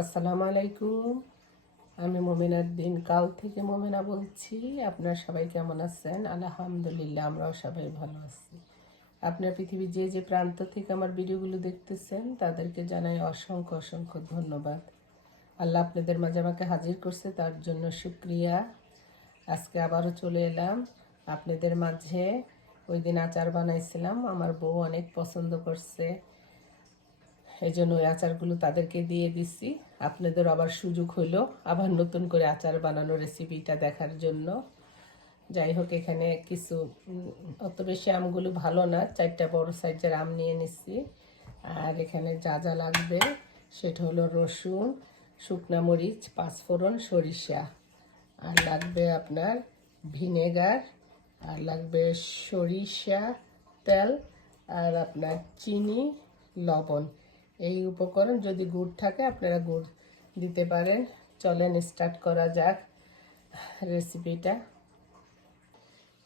আসসালামু আলাইকুম। আমি মোমেনার দিন কাল থেকে মোমেনা বলছি। আপনারা সবাই কেমন আছেন? আলহামদুলিল্লাহ, আমরাও সবাই ভালো আছি। আপনার পৃথিবীর যে যে প্রান্ত থেকে আমার ভিডিওগুলো দেখতেছেন, তাদেরকে জানাই অসংখ্য অসংখ্য ধন্যবাদ। আল্লাহ আপনাদের মাঝে আমাকে হাজির করছে, তার জন্য শুক্রিয়া। আজকে আবারও চলে এলাম আপনাদের মাঝে। ওই দিন আচার বানাইছিলাম, আমার বউ অনেক পছন্দ করছে। এই জন্য ওই আচারগুলো তাদেরকে দিয়ে দিচ্ছি। আপনাদের আবার সুযোগ হইল আবার নতুন করে আচার বানানোর রেসিপিটা দেখার জন্য। যাই হোক, এখানে কিছু অত বেশি আমগুলো ভালো না, চারটা বড় সাইজের আম নিয়ে নিচ্ছি। আর এখানে যা যা লাগবে, সেটা হলো রসুন, শুকনা মরিচ, পাঁচফোড়ন, সরিষা। আর লাগবে আপনার ভিনেগার, আর লাগবে সরিষা তেল, আর আপনার চিনি, লবণ। এই উপকরণ যদি গুড় থাকে, আপনারা গুড় দিতে পারেন। চলেন স্টার্ট করা যাক রেসিপিটা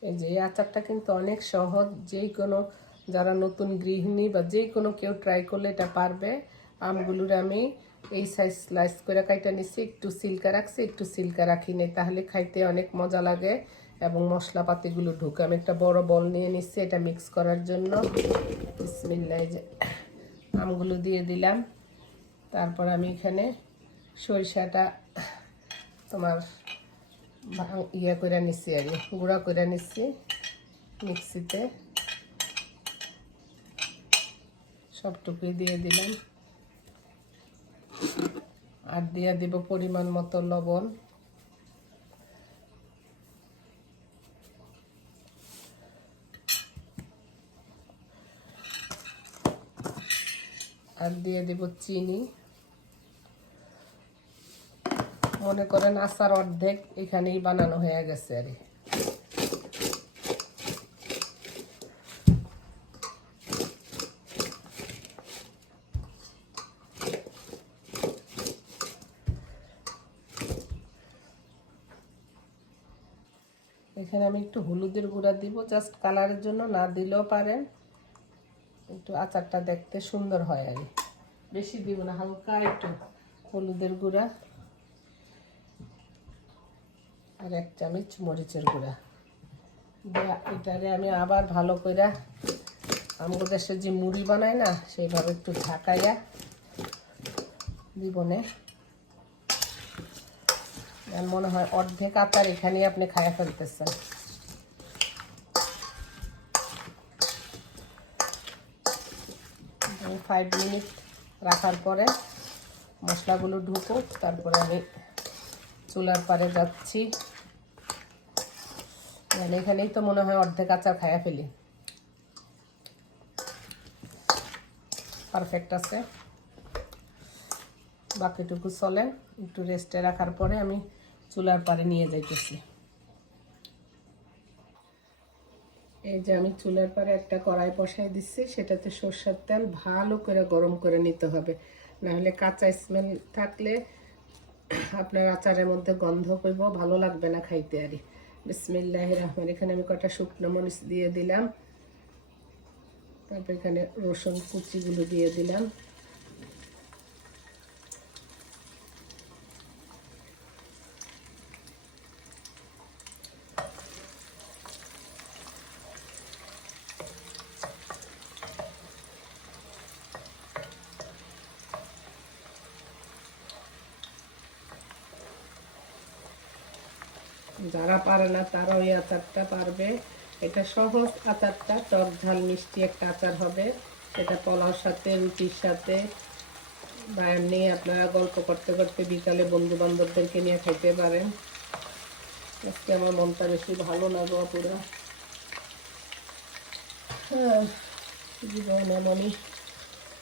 এই যে, এই আচারটা কিন্তু অনেক সহজ। যেই কোনো যারা নতুন গৃহিণী বা যে কোনো কেউ ট্রাই করলে এটা পারবে। আমগুলোর আমি এই সাইজ স্লাইস করে কাইটা নিচ্ছি একটু সিল্কা রাখছি, একটু সিল্কা রাখি নেই, তাহলে খাইতে অনেক মজা লাগে এবং মশলাপাতিগুলো ঢুকে। আমি একটা বড় বল নিয়ে নিচ্ছি এটা মিক্স করার জন্য। যে। আমগুলো দিয়ে দিলাম। তারপর আমি এখানে সরিষাটা তোমার ইয়ে করে নিচ্ছি কি, গুঁড়া করে নিচ্ছি মিক্সিতে। সবটুকুই দিয়ে দিলাম। আর দিয়ে দিব পরিমাণ মতো লবণ। দিয়ে দিব চিনি মনে করেন আচার অর্ধেক এখানেই বানানো হয়ে গেছে আর। এখানে আমি একটু হলুদের গুঁড়া দিব জাস্ট কালারের জন্য, না দিলেও পারেন একটু আচারটা দেখতে সুন্দর হয় আর কি। বেশি দিব না, হালকা একটু হলুদের গুঁড়া আর এক চামচ মরিচের গুঁড়া। দিয়া এটারে আমি আবার ভালো করে আমাদের দেশে যে মুড়ি বানায় না, সেইভাবে একটু ঢাকাইয়া দিবনে আর মনে হয় অর্ধেক আচার এখানেই আপনি খায়া ফেলতেছেন। ফাইভ মিনিট রাখার পরে মশলাগুলো ঢুকো, তারপরে আমি চুলার পারে যাচ্ছি। মানে এখানেই তো মনে হয় অর্ধেক আচার খায়া ফেলি। পারফেক্ট আছে। বাকিটুকু চলে, একটু রেস্টে রাখার পরে আমি চুলার পারে নিয়ে যাইতেছি। এই যে আমি চুলার পরে একটা কড়াই বসাই দিচ্ছি, সেটাতে সর্ষের তেল ভালো করে গরম করে নিতে হবে। নাহলে কাঁচা স্মেল থাকলে আপনার আচারের মধ্যে গন্ধ করব ভালো লাগবে না খাইতে আরই বিসমিল্লাহ রহমান এখানে আমি কটা শুকনো মরিচ দিয়ে দিলাম। তারপর এখানে রসুন কুচিগুলো দিয়ে দিলাম। যারা পারে না, তারা ওই আচারটা পারবে। এটা সহজ আচারটা, টক ঝাল, মিষ্টি একটা আচার হবে। এটা পোলাওর সাথে, রুটির সাথে, বা এমনি আপনারা গল্প করতে করতে বিকালে বন্ধু বান্ধবদেরকে নিয়ে খেতে পারেন। আজকে আমার মনটা বেশি ভালো না গো পুরো জীবন এমনই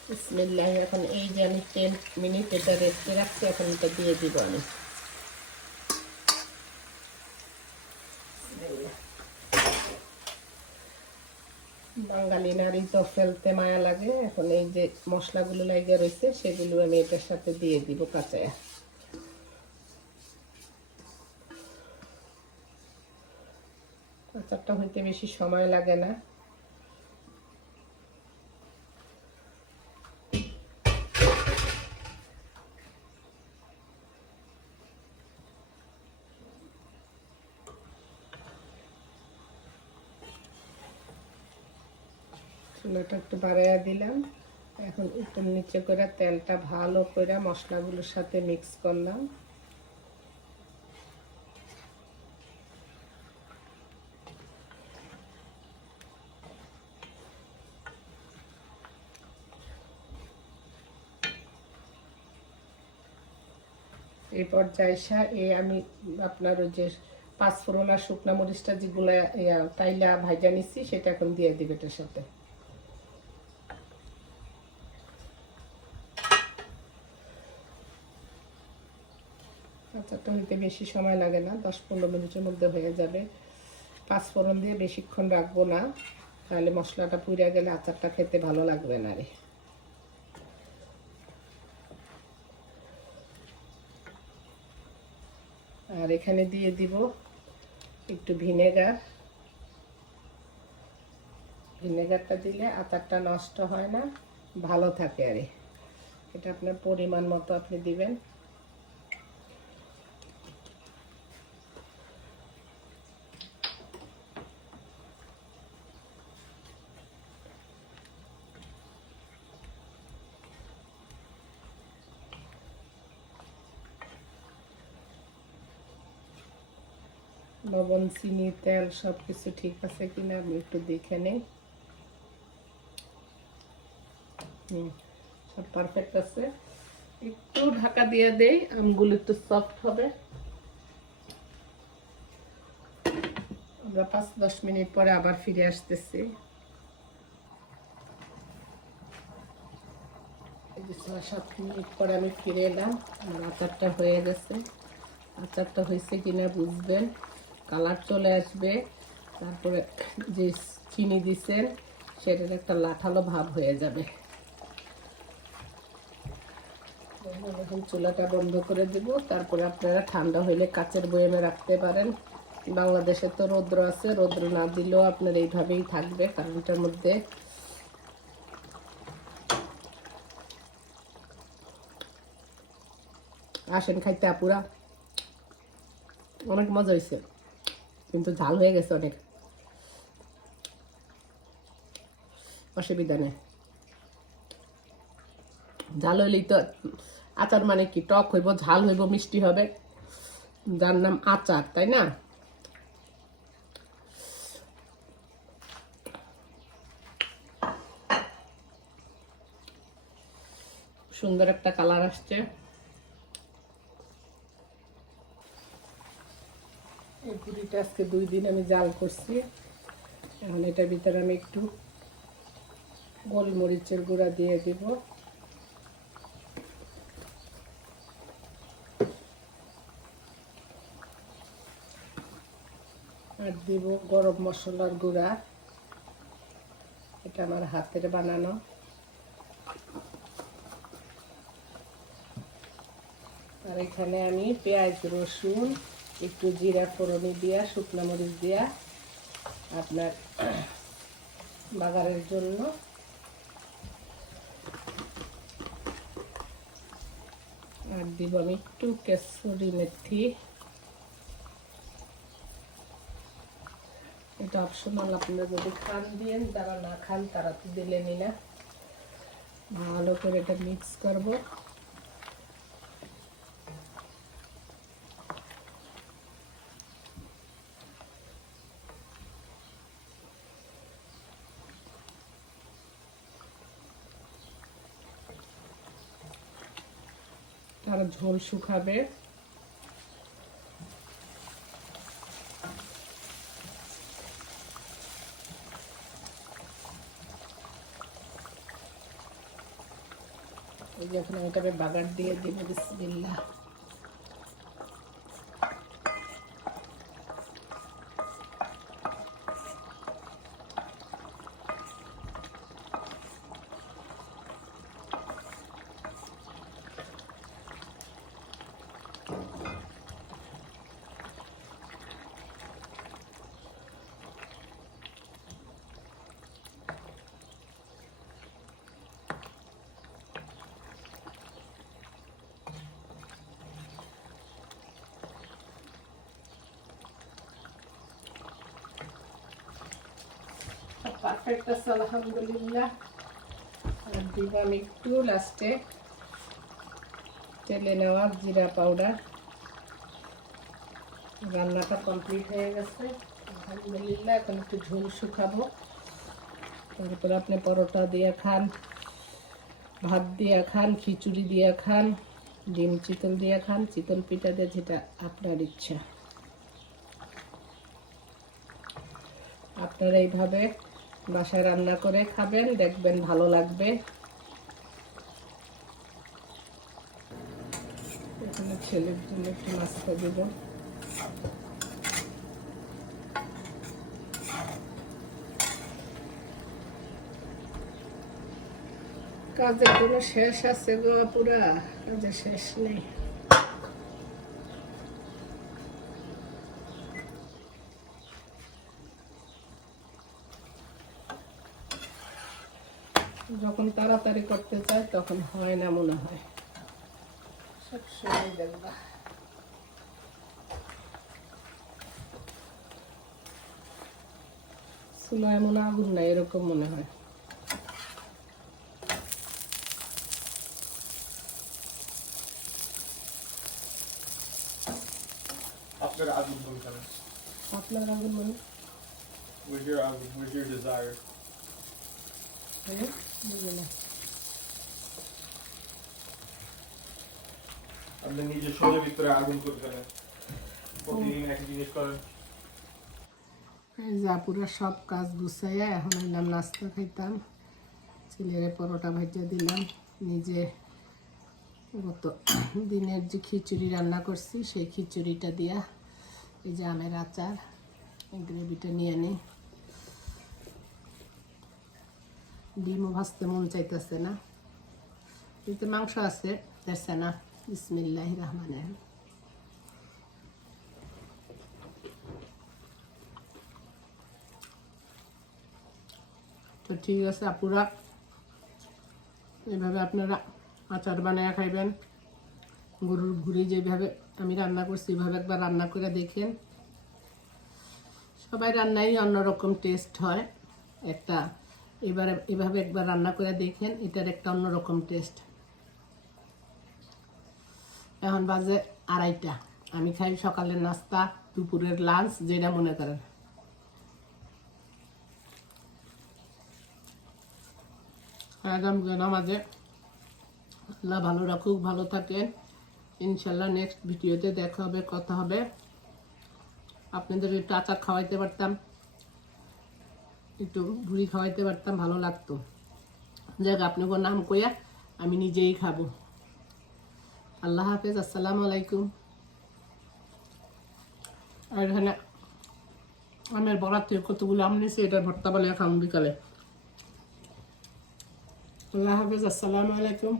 বিসমিল্লাহ, এখন এই যে আমি টেন মিনিট এটা রেস্টে রাখছি, এখন এটা দিয়ে দিব আমি। বাঙালি নারী তো ফেলতে মায়া লাগে। এখন এই যে মশলাগুলো লাগিয়ে রয়েছে, সেগুলো আমি এটার সাথে দিয়ে দিব কাঁচায়। আচারটা হইতে বেশি সময় লাগে না। চুলাটা একটু বাড়াইয়া দিলাম। এখন একটু নিচে করে তেলটা ভালো করে মশলাগুলোর সাথে মিক্স করলাম। এই পর্যায়ে এ আমি আপনার ওই যে পাঁচফোড়ন আর শুকনা মরিচটা যেগুলো তাইলা ভাইজা নিচ্ছি সেটা এখন দিয়ে দিবে এটার সাথে। আচারটা হইতে বেশি সময় লাগে না, দশ পনেরো মিনিটের মধ্যে হয়ে যাবে। পাঁচফোড়ন দিয়ে বেশিক্ষণ রাখব না, তাহলে মশলাটা পুড়ে গেলে আচারটা খেতে ভালো লাগবে না রে। আর এখানে দিয়ে দিব একটু ভিনেগার। ভিনেগারটা দিলে আচারটা নষ্ট হয় না, ভালো থাকে আরে। এটা আপনার পরিমাণ মতো আপনি দিবেন। লবণ, চিনি, তেল সব কিছু ঠিক আছে কিনা আমি একটু দেখে নেই। সব পারফেক্ট আছে। একটু ঢাকা দিয়ে দেই, আমগুলো একটু সফট হবে। আমরা পাঁচ দশ মিনিট পরে আবার ফিরে আসতেছি। সাত মিনিট পরে আমি ফিরে এলাম, আমার আচারটা হয়ে গেছে। আচারটা হয়েছে কিনা বুঝবেন। কালার চলে আসবে। তারপরে যে চিনি দিছেন, সেটার একটা লাঠালো ভাব হয়ে যাবে। এখন চুলাটা বন্ধ করে দেব। তারপরে আপনারা ঠান্ডা হইলে কাচের বয়েমে রাখতে পারেন। বাংলাদেশে তো রৌদ্র আছে, রৌদ্র না দিলেও আপনার এইভাবেই থাকবে কারণ এটার মধ্যে আসেন খাইতে আপুরা। অনেক মজা হয়েছে কিন্তু ঝাল হয়ে গেছে অনেক। অসুবিধা নেই। ঝাল হইলেই তো আচার মানে কি? টক হইব, ঝাল হইব, মিষ্টি হবে। যার নাম আচার, তাই না? সুন্দর একটা কালার আসছে। এই পুরিটা আজকে দুই দিন আমি জাল করছি। এখন এটার ভিতরে আমি একটু গোলমরিচের গুঁড়া দিয়ে দিব। আর দিব গরম মশলার গুঁড়া। এটা আমার হাতের বানানো। আর এখানে আমি পেঁয়াজ রসুন একটু জিরা ফোড়নি দিয়া, শুকনো মরিচ দিয়া আপনার বাগারের জন্য। আর দিব আমি একটু কেসরি মেথি। এটা অপশনাল আপনারা যদি খান দিয়েন যারা না খান তারা তো দিলেনই না। ভালো করে এটা মিক্স করব তার ঝোল শুকাবে। এখন তবে বাগার দিয়ে দিব বিসমিল্লাহ। পারফেক্ট আছে আলহামদুলিল্লাহ আর একটু লাস্টে তেলে নেওয়া জিরা পাউডার রান্নাটা কমপ্লিট হয়ে গেছে আলহামদুলিল্লাহ এখন একটু ঝোল শুকাবো তারপরে আপনি পরোটা দিয়ে খান ভাত দিয়ে খান খিচুড়ি দিয়ে খান ডিম চিতল দিয়ে খান চিতল পিঠা দিয়ে যেটা আপনার ইচ্ছা। আপনারা এইভাবে বাসায় রান্না করে খাবেন, দেখবেন ভালো লাগবে। এখানে ছেলের জন্য একটু নাস্তা দেব। কাজের কোনো শেষ আছে গো পুরা কাজের শেষ নেই। যখন তাড়াতাড়ি করতে চায় তখন হয় না মনে হয়। সবসময় দেখবা চুলায় মনে আগুন নাই এরকম মনে হয়। আপনার আগুন কোনখানে? আপনার আগুন মনে? Where's your আগুন Where's your desire. আপনি ভিতরে আগুন প্রতিদিন একই জিনিস করেন। সব কাজ গুছাইয়া এখন এলাম নাস্তা খাইতাম। ছেলেরে পরোটা ভাজা দিলাম। নিজে গত দিনের যে খিচুড়ি রান্না করছি, সেই খিচুড়িটা দিয়া এই যে আমের আচার, গ্রেভিটা নিয়ে নিই ডিমও ভাজতে মন চাইতেছে না। এতে মাংস আছে, দেখছে না। বিসমিল্লাহ রহমান তো ঠিক আছে আপুরা, এভাবে আপনারা আচার বানায় খাইবেন। গরুর ঘুরি যেভাবে আমি রান্না করছি, এভাবে একবার রান্না করে দেখেন। সবাই রান্নাই অন্যরকম টেস্ট হয়। একটা এবারে এভাবে একবার রান্না করে দেখেন, এটার একটা অন্যরকম টেস্ট এখন বাজে আড়াইটা। আমি খাই সকালের নাস্তা, দুপুরের লাঞ্চ যেটা মনে করেন। নামাজে। আল্লাহ ভালো রাখুক, ভালো থাকেন। ইনশাল্লাহ নেক্সট ভিডিওতে দেখা হবে, কথা হবে। আপনাদের একটু আচার খাওয়াইতে পারতাম। একটু ভুড়ি খাওয়াইতে পারতাম, ভালো লাগতো। যাক আপনাকে নাম কইয়া আমি নিজেই খাব। আল্লাহ হাফেজ, আসসালামু আলাইকুম। আর এখানে আমের বরাত থেকে কতগুলো আম নিয়েছি, এটার ভর্তা বলে খাম বিকালে। আল্লাহ হাফেজ, আসসালামু আলাইকুম।